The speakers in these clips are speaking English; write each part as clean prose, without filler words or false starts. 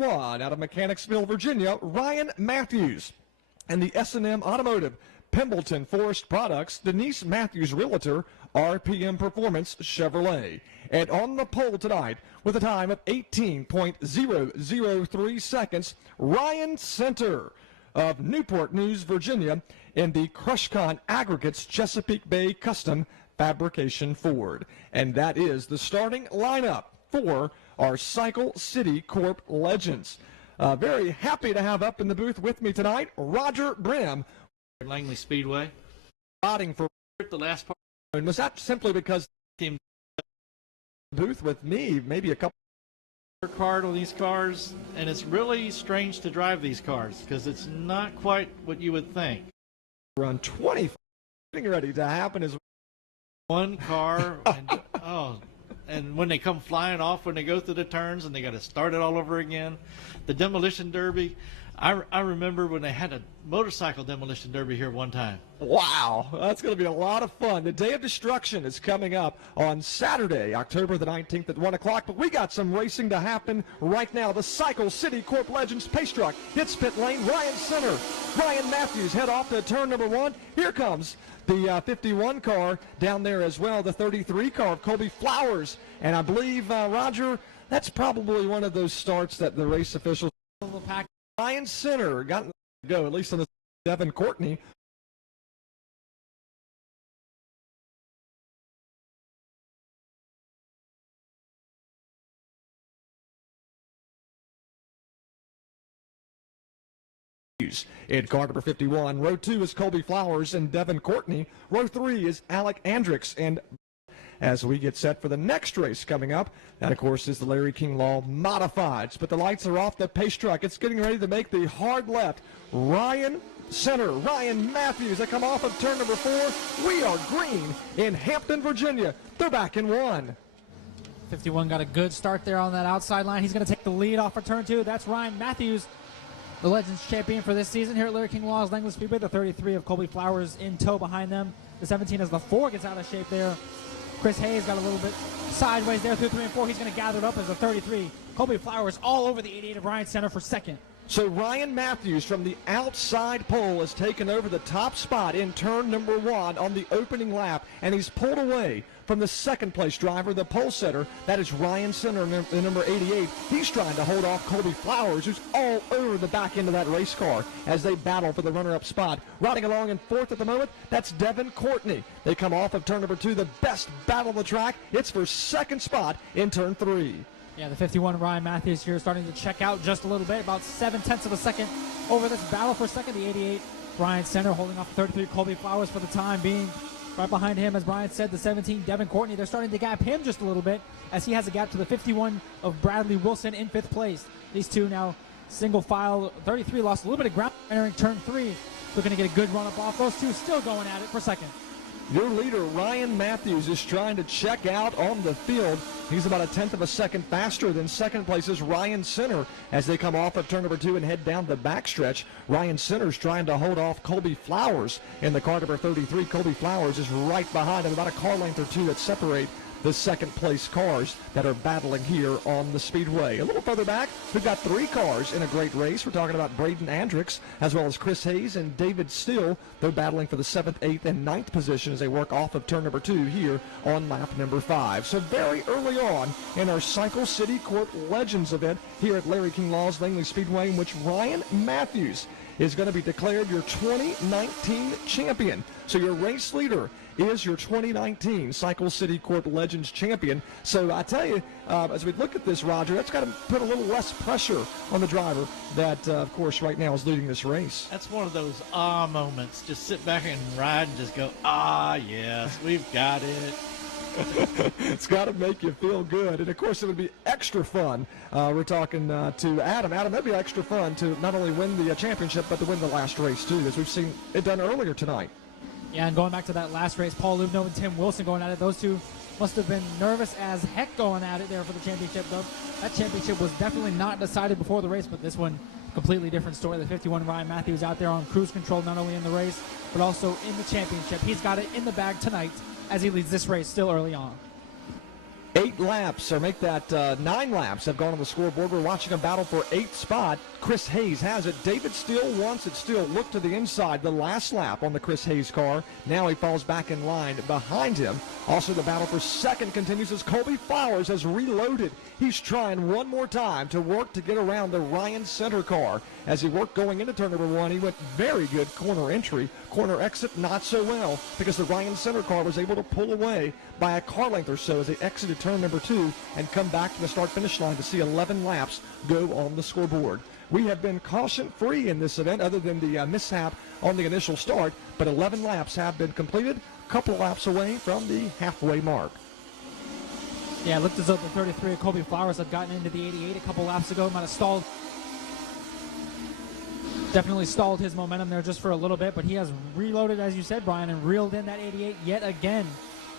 51 out of Mechanicsville, Virginia, Ryan Matthews. And the S&M Automotive, Pembleton Forest Products, Denise Matthews Realtor, RPM Performance Chevrolet. And on the pole tonight with a time of 18.003 seconds, Ryan Center of Newport News, Virginia, in the CrushCon Aggregates Chesapeake Bay Custom Fabrication Ford. And that is the starting lineup for our Cycle City Corp Legends. Very happy to have up in the booth with me tonight, Roger Brim. Langley Speedway. Riding for The last part. And was that simply because came booth with me maybe a couple Card on these cars, and it's really strange to drive these cars because it's not quite what you would think. Run 20 getting ready to happen is one car and when they come flying off when they go through the turns and they got to start it all over again. The demolition derby, I remember when they had a motorcycle demolition derby here one time. Wow, that's going to be a lot of fun. The Day of Destruction is coming up on Saturday, October the 19th at 1 o'clock, but we got some racing to happen right now. The Cycle City Corp Legends pace truck hits pit lane. Ryan Center, Ryan Matthews head off to turn number 1. Here comes the 51 car down there as well, the 33 car of Colby Flowers. And I believe, Roger, that's probably one of those starts that the race officials will pack. Ryan Center got to go, at least on the Devin Courtney. In car number 51, row 2 is Colby Flowers and Devin Courtney. Row 3 is Alec Andricks. And as we get set for the next race coming up, that of course is the Larry King Law Modifieds. But the lights are off the pace truck. It's getting ready to make the hard left. Ryan Center, Ryan Matthews, they come off of turn number 4. We are green in Hampton, Virginia. They're back in 1. 51 got a good start there on that outside line. He's going to take the lead off for turn 2. That's Ryan Matthews, the Legends champion for this season here at Larry King Law's Langley Speedway. The 33 of Colby Flowers in tow behind them. The 17 as the 4 gets out of shape there. Chris Hayes got a little bit sideways there through 3 and 4. He's going to gather it up as the 33. Colby Flowers all over the 88 of Ryan Center for second. So Ryan Matthews from the outside pole has taken over the top spot in turn number 1 on the opening lap, and he's pulled away from the second place driver, the pole setter. That is Ryan Center, the number 88. He's trying to hold off Colby Flowers, who's all over the back end of that race car as they battle for the runner-up spot. Riding along in 4th at the moment, that's Devin Courtney. They come off of turn number 2, the best battle of the track. It's for second spot in turn 3. Yeah, the 51 Ryan Matthews here starting to check out just a little bit, about 7/10 of a second over this battle for second. The 88 Ryan Center holding off 33 Colby Flowers for the time being. Right behind him, as Brian said, the 17 Devin Courtney. They're starting to gap him just a little bit as he has a gap to the 51 of Bradley Wilson in 5th place. These two now single file. 33 lost a little bit of ground entering turn 3. Looking to get a good run up off. Those two still going at it for second. Your leader, Ryan Matthews, is trying to check out on the field. He's about 1/10 of a second faster than second place is Ryan Center as they come off of turn number 2 and head down the backstretch. Ryan Center's trying to hold off Colby Flowers in the car number 33. Colby Flowers is right behind him, about a car length or 2 that separate the second place cars that are battling here on the Speedway. A little further back, we've got 3 cars in a great race. We're talking about Braden Andricks as well as Chris Hayes and David Steele. They're battling for the 7th, 8th, and 9th position as they work off of turn number 2 here on lap number 5. So very early on in our Cycle City Corp Legends event here at Larry King Law's Langley Speedway, in which Ryan Matthews is going to be declared your 2019 champion. So your race leader is your 2019 Cycle City Corp Legends champion. So I tell you, as we look at this, Roger, that's got to put a little less pressure on the driver that, of course, right now is leading this race. That's one of those moments. Just sit back and ride and just go, yes, we've got it. It's got to make you feel good. And, of course, it would be extra fun. We're talking to Adam. Adam, that'd be extra fun to not only win the championship, but to win the last race, too, as we've seen it done earlier tonight. Yeah, and going back to that last race, Paul Lubno and Tim Wilson going at it. Those two must have been nervous as heck going at it there for the championship, though. That championship was definitely not decided before the race, but this one, completely different story. The 51 Ryan Matthews out there on cruise control, not only in the race, but also in the championship. He's got it in the bag tonight as he leads this race still early on. 8 laps, or make that 9 laps have gone on the scoreboard. We're watching a battle for 8th spot. Chris Hayes has it. David Steele wants it. Steele looked to the inside the last lap on the Chris Hayes car. Now he falls back in line behind him. Also, the battle for 2nd continues as Colby Flowers has reloaded. He's trying one more time to work to get around the Ryan Center car. As he worked going into turn number 1, he went very good corner entry. Corner exit, not so well, because the Ryan Center car was able to pull away by a car length or so as they exited turn number 2 and come back to the start-finish line to see 11 laps go on the scoreboard. We have been caution-free in this event other than the mishap on the initial start, but 11 laps have been completed, a couple laps away from the halfway mark. Yeah, it looked as though the 33 of Colby Flowers had gotten into the 88 a couple laps ago. Might have stalled. Definitely stalled his momentum there just for a little bit, but he has reloaded, as you said, Brian, and reeled in that 88 yet again,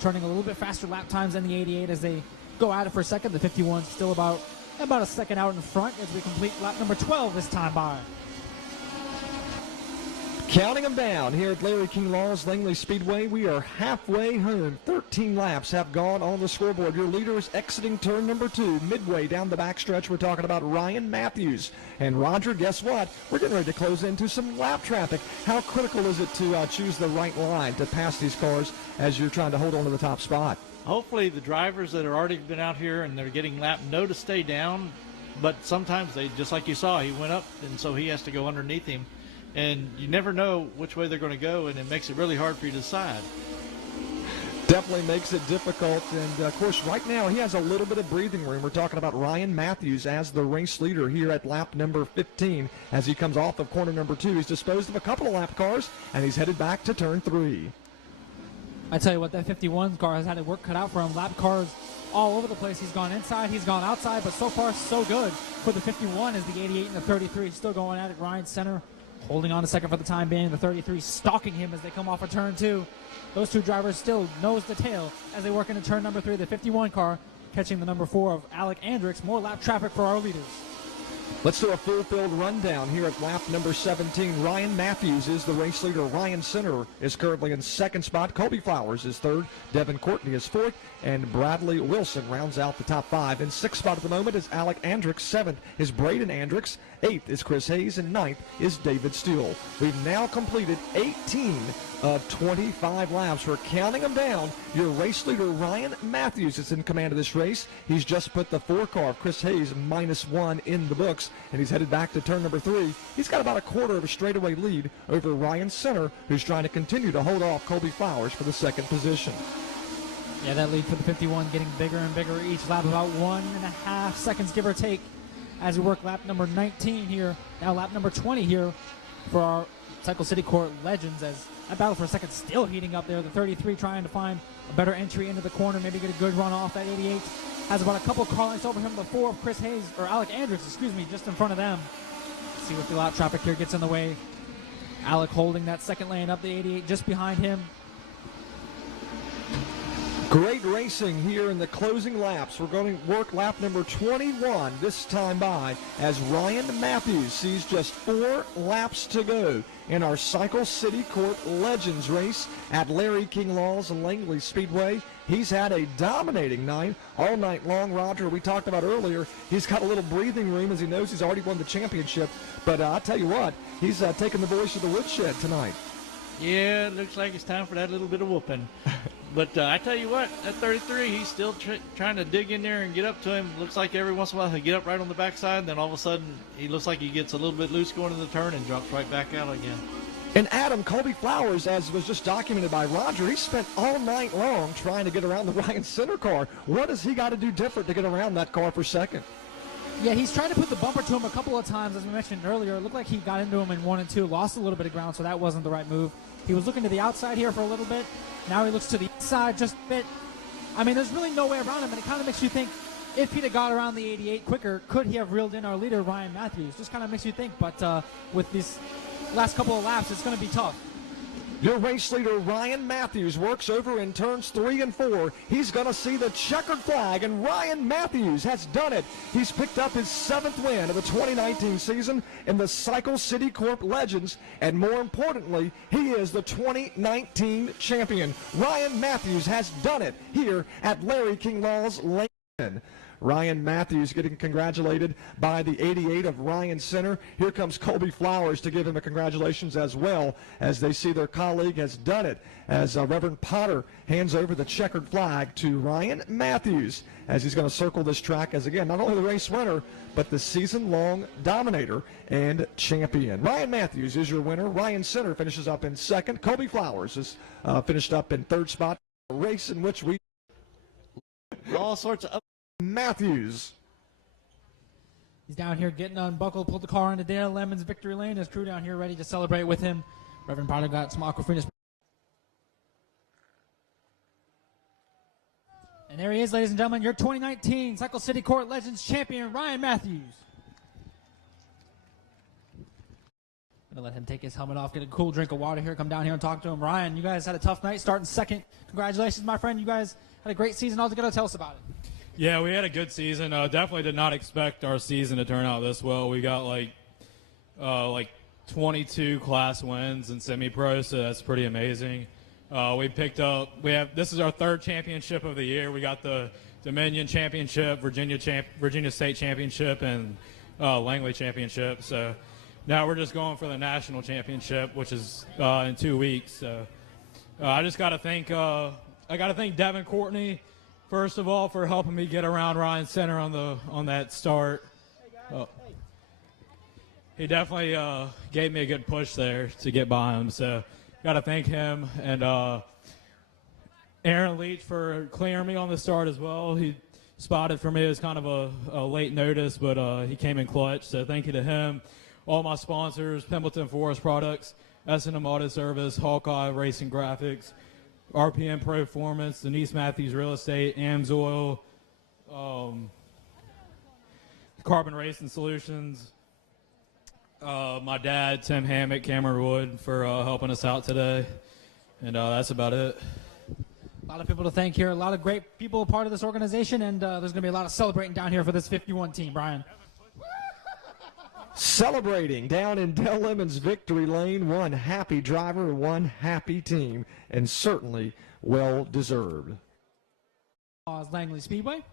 turning a little bit faster lap times than the 88 as they go at it for 2nd. The 51 still about a second out in front as we complete lap number 12 this time by. Counting them down here at Larry King Law's Langley Speedway, we are halfway home. 13 laps have gone on the scoreboard. Your leader is exiting turn number 2. Midway down the backstretch, we're talking about Ryan Matthews. And Roger, guess what? We're getting ready to close into some lap traffic. How critical is it to choose the right line to pass these cars as you're trying to hold on to the top spot? Hopefully the drivers that are already been out here and they're getting lapped know to stay down, but sometimes they, just like you saw, he went up and so he has to go underneath him. And you never know which way they're going to go, and it makes it really hard for you to decide. Definitely makes it difficult, and of course right now he has a little bit of breathing room. We're talking about Ryan Matthews as the race leader here at lap number 15. As he comes off of corner number 2, he's disposed of a couple of lap cars, and he's headed back to turn 3. I tell you what, that 51 car has had it work cut out for him. Lap cars all over the place. He's gone inside, he's gone outside, but so far so good for the 51 as the 88 and the 33 still going at it. Ryan Center holding on to 2nd for the time being. The 33 stalking him as they come off of turn 2. Those two drivers still nose to tail as they work into turn number 3. The 51 car catching the number 4 of Alec Andrix. More lap traffic for our leaders. Let's do a full field rundown here at lap number 17. Ryan Matthews is the race leader. Ryan Center is currently in 2nd spot. Colby Flowers is 3rd. Devin Courtney is 4th. And Bradley Wilson rounds out the top 5. In 6th spot at the moment is Alec Andrix. 7th is Braden Andrix. 8th is Chris Hayes. And 9th is David Steele. We've now completed 18 of 25 laps. We're counting them down. Your race leader, Ryan Matthews, is in command of this race. He's just put the 4 car of Chris Hayes -1 in the books, and he's headed back to turn number 3. He's got about a quarter of a straightaway lead over Ryan Center, who's trying to continue to hold off Colby Flowers for the 2nd position. Yeah, that lead for the 51 getting bigger and bigger each lap, about 1.5 seconds, give or take, as we work lap number 19 here. Now lap number 20 here for our Cycle City Court legends, as that battle for a 2nd still heating up there. The 33 trying to find a better entry into the corner, maybe get a good run off. That 88 has about a couple car lengths over him. The 4 of Chris Hayes, or Alec Andrix, excuse me, just in front of them. See what the lap traffic here gets in the way. Alec holding that 2nd lane up, the 88 just behind him. Great racing here in the closing laps. We're going to work lap number 21 this time by as Ryan Matthews sees just 4 laps to go in our Cycle City Court Legends race at Larry King Law's Langley Speedway. He's had a dominating night all night long. Roger, we talked about earlier, he's got a little breathing room as he knows he's already won the championship. But I'll tell you what, he's taking the voice of the woodshed tonight. Yeah, it looks like it's time for that little bit of whooping. But I tell you what, at 33, he's still trying to dig in there and get up to him. Looks like every once in a while he'll get up right on the backside, and then all of a sudden he looks like he gets a little bit loose going to the turn and drops right back out again. And Adam, Colby Flowers, as was just documented by Roger, he spent all night long trying to get around the Ryan Center car. What has he got to do different to get around that car for 2nd? Yeah, he's tried to put the bumper to him a couple of times, as we mentioned earlier. It looked like he got into him in 1 and 2, lost a little bit of ground, so that wasn't the right move. He was looking to the outside here for a little bit. Now he looks to the inside just a bit. I mean, there's really no way around him, and it kind of makes you think, if he'd have got around the 88 quicker, could he have reeled in our leader, Ryan Matthews? Just kind of makes you think, but with these last couple of laps, it's going to be tough. Your race leader, Ryan Matthews, works over in turns 3 and 4. He's going to see the checkered flag, and Ryan Matthews has done it. He's picked up his 7th win of the 2019 season in the Cycle City Corp Legends, and more importantly, he is the 2019 champion. Ryan Matthews has done it here at Larry King Law's Lane. Ryan Matthews getting congratulated by the 88 of Ryan Center. Here comes Colby Flowers to give him a congratulations as well, as they see their colleague has done it, as Reverend Potter hands over the checkered flag to Ryan Matthews, as he's going to circle this track as, again, not only the race winner, but the season-long dominator and champion. Ryan Matthews is your winner. Ryan Center finishes up in second. Colby Flowers is finished up in third spot. A race in which we all sorts of Matthews. He's down here getting unbuckled, pulled the car into Dale Lemon's victory lane. His crew down here ready to celebrate with him. Reverend Potter got some Aquafina's. And there he is, ladies and gentlemen, your 2019 Cycle City Court Legends champion, Ryan Matthews. I'm going to let him take his helmet off, get a cool drink of water here, come down here and talk to him. Ryan, you guys had a tough night starting second. Congratulations, my friend. You guys had a great season altogether. Tell us about it. Yeah, we had a good season. Definitely did not expect our season to turn out this well. We got like 22 class wins in semi-pro, so that's pretty amazing. This is our third championship of the year. We got the Dominion Championship, Virginia State Championship, and Langley Championship. So now we're just going for the national championship, which is in 2 weeks. So I just got to thank Devin Courtney, first of all, for helping me get around Ryan Center on that start. He definitely gave me a good push there to get by him. So got to thank him, and Aaron Leach for clearing me on the start as well. He spotted for me as kind of a late notice, but he came in clutch. So thank you to him. All my sponsors: Pemberton Forest Products, S&M Auto Service, Hawkeye Racing Graphics, RPM Performance, Denise Matthews Real Estate, AMSOIL, Carbon Racing Solutions, my dad, Tim Hammock, Cameron Wood, for helping us out today. And that's about it. A lot of people to thank here. A lot of great people a part of this organization, and there's going to be a lot of celebrating down here for this 51 team, Brian. Celebrating down in Dell Lemon's victory lane. One happy driver, one happy team, and certainly well deserved. Langley Speedway.